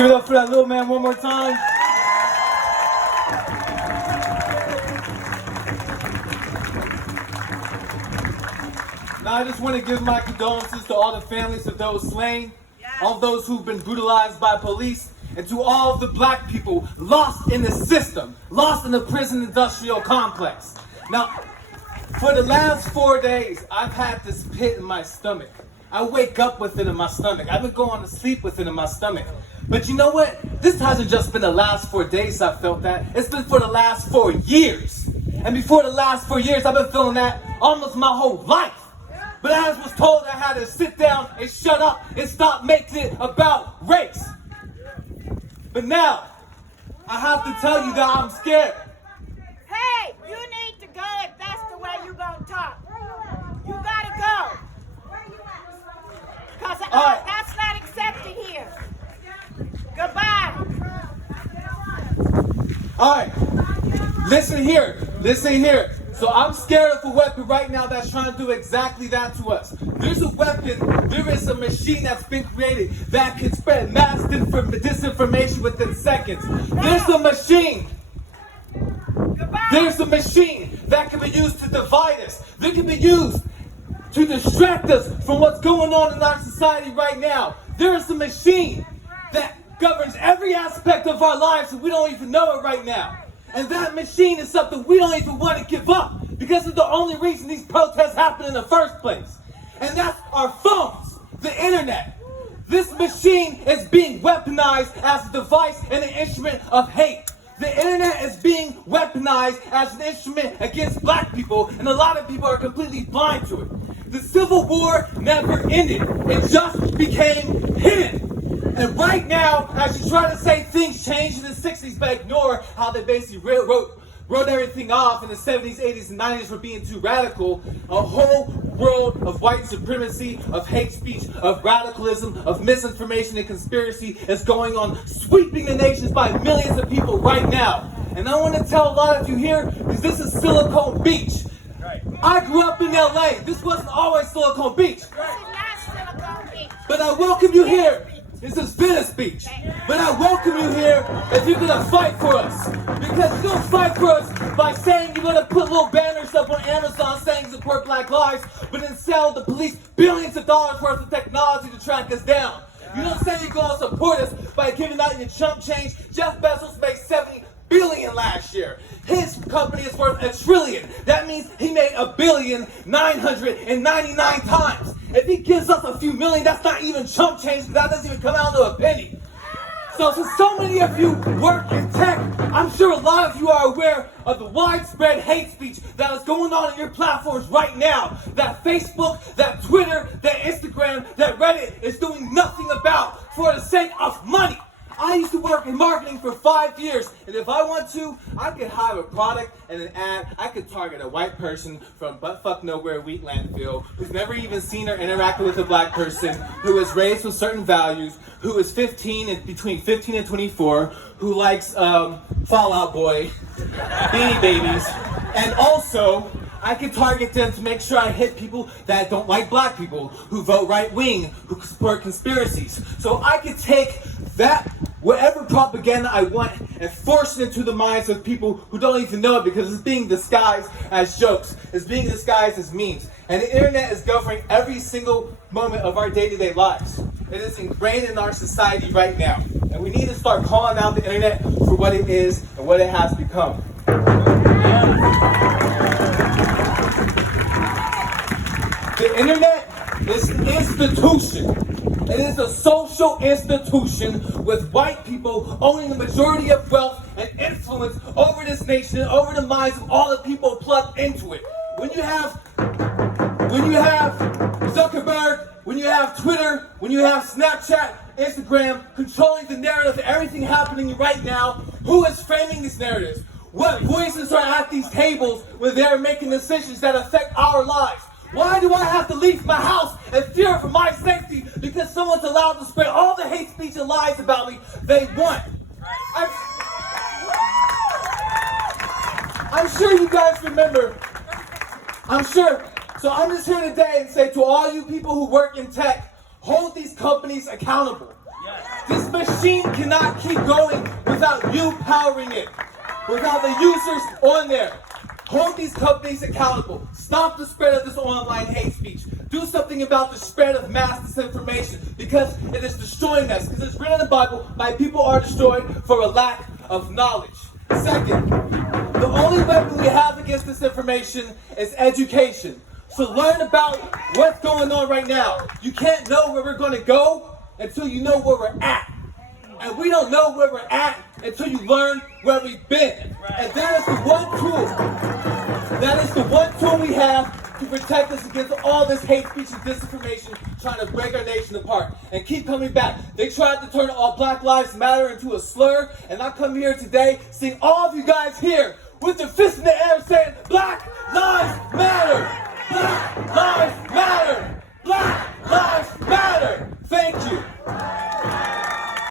Give it up for that little man one more time. Now I just want to give my condolences to all the families of those slain, all those who've been brutalized by police, and to all of the black people lost in the system, lost in the prison industrial complex. Now, for the last 4 days, I've had this pit in my stomach. I wake up with it in my stomach. I've been going to sleep with it in my stomach. But you know what? This hasn't just been the last 4 days I felt that. It's been for the last 4 years. And before the last 4 years, I've been feeling that almost my whole life. But I was told I had to sit down and shut up and stop making it about race. But now, I have to tell you that I'm scared. Hey, you need to go if that's the way you're going to talk. You got to go. Because that's not accepted here. Goodbye. All right, listen here. So I'm scared of a weapon right now that's trying to do exactly that to us. There's a weapon, there is a machine that's been created that can spread mass disinformation within seconds. There's a machine. There's a machine that can be used to divide us. That can be used to distract us from what's going on in our society right now. There is a machine that governs every aspect of our lives and we don't even know it right now. And that machine is something we don't even want to give up because it's the only reason these protests happen in the first place. And that's our phones, the internet. This machine is being weaponized as a device and an instrument of hate. The internet is being weaponized as an instrument against black people, and a lot of people are completely blind to it. The Civil War never ended. It just became hidden. And right now, as you try to say things changed in the 60s, but ignore how they basically wrote everything off in the 70s, 80s, and 90s for being too radical, a whole world of white supremacy, of hate speech, of radicalism, of misinformation and conspiracy is going on, sweeping the nations by millions of people right now. And I want to tell a lot of you here, because this is Silicon Beach. I grew up in LA. This wasn't always Silicon Beach. But I welcome you here. This is Venice Beach. But I welcome you here if you're gonna fight for us. Because you're gonna fight for us by saying you're gonna put little banners up on Amazon saying support Black lives, but then sell the police billions of dollars worth of technology to track us down. You don't say you're gonna support us by giving out your chump change. Jeff Bezos made $70 billion last year. His company is worth $1 trillion. That means he made 1,999 times. If he gives us a few million, that's not even chump change. That doesn't even come out to a penny. So since so many of you work in tech, I'm sure a lot of you are aware of the widespread hate speech that is going on in your platforms right now. That Facebook, that Twitter, that Instagram, that Reddit is doing nothing about for the sake of money. I used to work in marketing for 5 years, and if I want to, I could hire a product and an ad. I could target a white person from buttfuck nowhere wheat landfill who's never even seen or interacted with a black person, who is raised with certain values, who is between 15 and 24, who likes Fall Out Boy, Beanie Babies, and also I can target them to make sure I hit people that don't like black people, who vote right wing, who support conspiracies. So I could take that, whatever propaganda I want, and force it into the minds of people who don't even know it because it's being disguised as jokes. It's being disguised as memes. And the internet is governing every single moment of our day-to-day lives. It is ingrained in our society right now. And we need to start calling out the internet for what it is and what it has become. The internet is an institution. It is a social institution with white people owning the majority of wealth and influence over this nation and over the minds of all the people plugged into it. When you have Zuckerberg, when you have Twitter, when you have Snapchat, Instagram controlling the narrative of everything happening right now, who is framing these narratives? What voices are at these tables where they're making decisions that affect our lives? Why do I have to leave my house and fear for my safety because someone's allowed to spread all the hate speech and lies about me they want? I'm sure you guys remember. I'm sure. So I'm just here today and say to all you people who work in tech, hold these companies accountable. This machine cannot keep going without you powering it, without the users on there. Hold these companies accountable. Stop the spread of this online hate speech. Do something about the spread of mass disinformation because it is destroying us. Because it's written in the Bible, my people are destroyed for a lack of knowledge. Second, the only weapon we have against disinformation is education. So learn about what's going on right now. You can't know where we're going to go until you know where we're at. And we don't know where we're at until you learn where we've been. And that is the one tool. That is the one tool we have to protect us against all this hate speech and disinformation trying to break our nation apart and keep coming back. They tried to turn all Black Lives Matter into a slur, and I come here today seeing all of you guys here with your fists in the air saying, Black Lives Matter! Black Lives Matter! Black Lives Matter! Thank you.